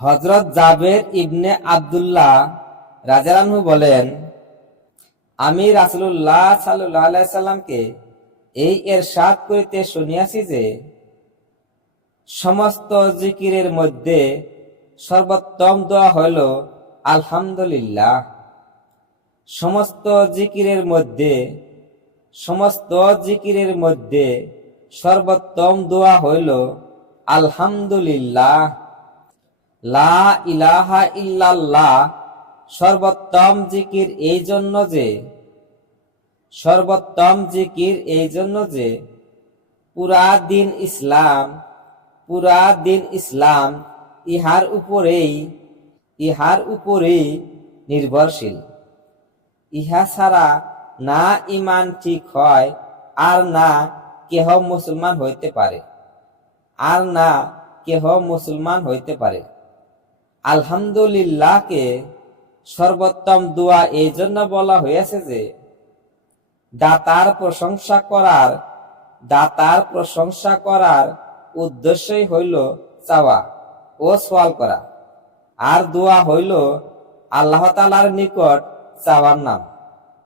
হযরত জাবের ইবনে আব্দুল্লাহ রাদিয়াল্লাহু আনহু বলেন, আমি রাসূলুল্লাহ সাল্লাল্লাহু আলাইহি সাল্লামকে এই ইরশাদ করিতে শুনিয়াছি যে, সমস্ত জিকিরের মধ্যে সর্বোত্তম দোয়া হইল আলহামদুলিল্লাহ। সমস্ত জিকিরের মধ্যে সর্বোত্তম দোয়া হইল আলহামদুলিল্লাহ। লা ইলাহা ইল্লাল্লাহ সর্বোত্তম জিকির এই জন্য যে পুরা দিন ইসলাম ইহার উপরেই নির্ভরশীল। ইহা ছাড়া না ঈমান ঠিক হয়, আর না কেহ মুসলমান হইতে পারে। আলহামদুলিল্লাহকে সর্বোত্তম দোয়া এই জন্য বলা হয়েছে যে, দাতার প্রশংসা করার উদ্দেশ্যই হইল চাওয়া ও সওয়াল করা, আর দোয়া হইল আল্লাহ তাআলার নিকট চাওয়ার নাম।